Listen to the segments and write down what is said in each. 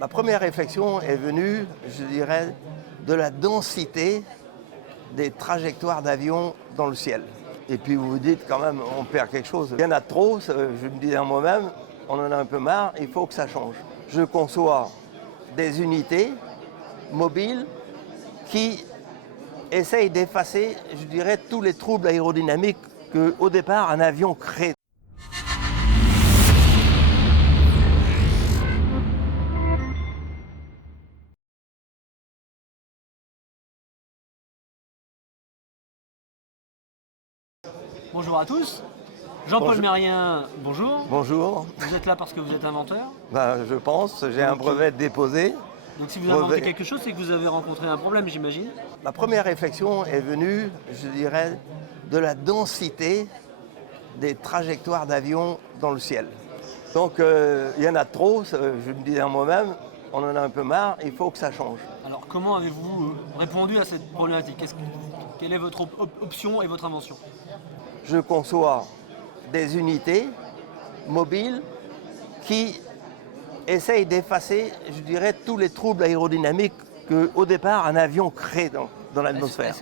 Ma première réflexion est venue, je dirais, de la densité des trajectoires d'avions dans le ciel. Et puis vous vous dites quand même, on perd quelque chose. Il y en a trop, je me dis en moi-même, on en a un peu marre, il faut que ça change. Je conçois des unités mobiles qui essayent d'effacer, je dirais, tous les troubles aérodynamiques qu'au départ un avion crée. Bonjour à tous. Jean-Paul Bonjour. Mérien, bonjour. Bonjour, Vous êtes là parce que vous êtes inventeur. je pense, j'ai un brevet déposé. Donc si vous inventez quelque chose, c'est que vous avez rencontré un problème, j'imagine. Ma première réflexion est venue, je dirais, de la densité des trajectoires d'avions dans le ciel. Donc il y en a trop, je me dis en moi-même, on en a un peu marre, il faut que ça change. Alors comment avez-vous répondu à cette problématique? Quelle est votre option et votre invention? Je conçois des unités mobiles qui essayent d'effacer, je dirais, tous les troubles aérodynamiques qu'au départ un avion crée dans l'atmosphère.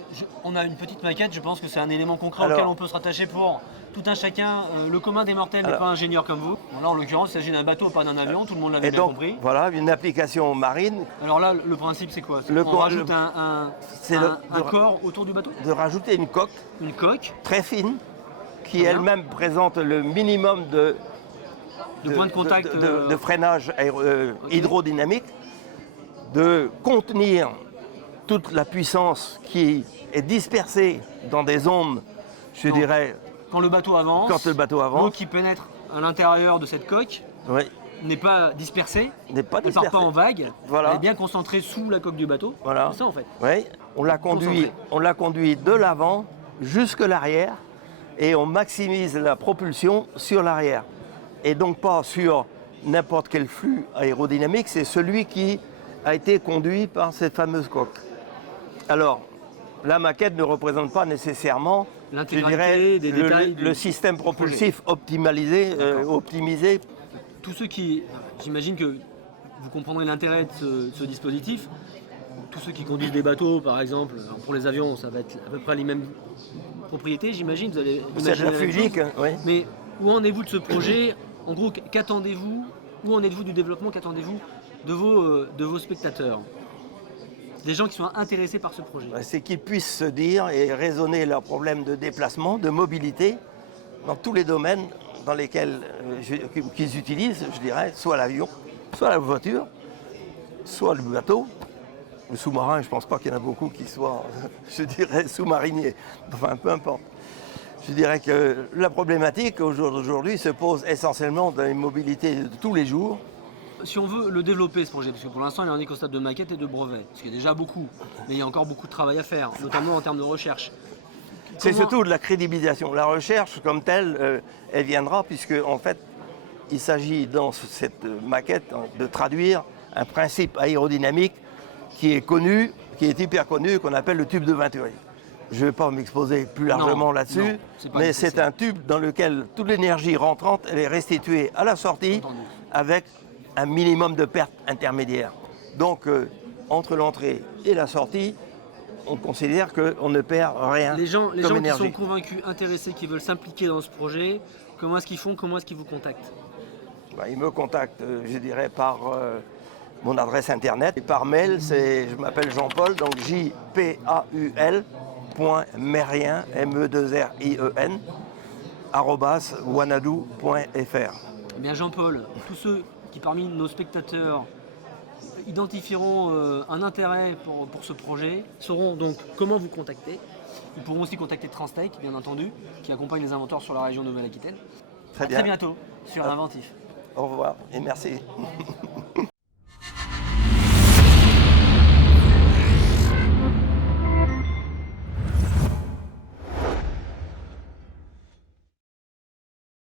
On a une petite maquette, je pense que c'est un élément concret Alors, auquel on peut se rattacher pour tout un chacun. Le commun des mortels n'est pas ingénieur comme vous. Bon, là en l'occurrence, il s'agit d'un bateau, pas d'un avion, tout le monde l'avait et bien donc, compris. voilà, une application marine, Alors là, le principe c'est quoi? On rajoute un corps autour du bateau? de rajouter une coque Une coque, très fine qui Bien. elle-même présente le minimum de point de contact de freinage hydrodynamique, de contenir toute la puissance qui est dispersée dans des ondes, je dirais, quand le bateau avance, quand le bateau l'eau avance. qui pénètre à l'intérieur de cette coque Oui, n'est pas dispersée, n'est pas elle ne part dispersée. pas en vague, Voilà. elle est bien concentrée sous la coque du bateau. Voilà. C'est ça en fait. Oui, on l'a conduit de l'avant jusque l'arrière et on maximise la propulsion sur l'arrière. Et donc pas sur n'importe quel flux aérodynamique, c'est celui qui a été conduit par cette fameuse coque. Alors, la maquette ne représente pas nécessairement, je L'intégralité dirais, des détails le système propulsif optimisé. Tous ceux qui, j'imagine que vous comprendrez l'intérêt de ce dispositif, tous ceux qui conduisent des bateaux par exemple, alors pour les avions ça va être à peu près les mêmes propriétés j'imagine, vous allez C'est de imaginer la la même physique, chose. oui. Mais où en êtes-vous de ce projet? En gros, qu'attendez-vous? Où en êtes-vous du développement? Qu'attendez-vous de vos spectateurs? Des gens qui sont intéressés par ce projet. C'est qu'ils puissent se dire et raisonner leurs problèmes de déplacement, de mobilité, dans tous les domaines dans lesquels qu'ils utilisent, je dirais, soit l'avion, soit la voiture, soit le bateau. Le sous-marin, je ne pense pas qu'il y en a beaucoup qui soient, je dirais, sous-mariniers. Enfin, peu importe. Je dirais que la problématique au jour d'aujourd'hui se pose essentiellement dans les mobilités de tous les jours. Si on veut le développer ce projet, parce que pour l'instant il en est qu'au stade de maquette et de brevet, ce qui est déjà beaucoup, mais il y a encore beaucoup de travail à faire, notamment en termes de recherche. C'est surtout de la crédibilisation. La recherche comme telle, elle viendra puisque en fait, il s'agit dans cette maquette de traduire un principe aérodynamique qui est connu, qui est hyper connu, qu'on appelle le tube de Venturi. Je ne vais pas m'exposer plus largement là-dessus, mais c'est un tube dans lequel toute l'énergie rentrante elle est restituée à la sortie avec un minimum de pertes intermédiaires. Donc, entre l'entrée et la sortie, on considère qu'on ne perd rien Les gens comme qui énergie. sont convaincus, intéressés, qui veulent s'impliquer dans ce projet, comment est-ce qu'ils font? Comment est-ce qu'ils vous contactent? Ils me contactent, je dirais, par mon adresse internet. Et par mail, je m'appelle Jean-Paul, donc jpaul.merien, M-E-2-R-I-E-N, @wanadoo.fr. Eh bien Jean-Paul, tous ceux qui parmi nos spectateurs identifieront un intérêt pour ce projet sauront donc comment vous contacter. Ils pourront aussi contacter Transtech, bien entendu, qui accompagne les inventeurs sur la région Nouvelle-Aquitaine. Très À bien. très bientôt sur l'Inventif. Au revoir et merci.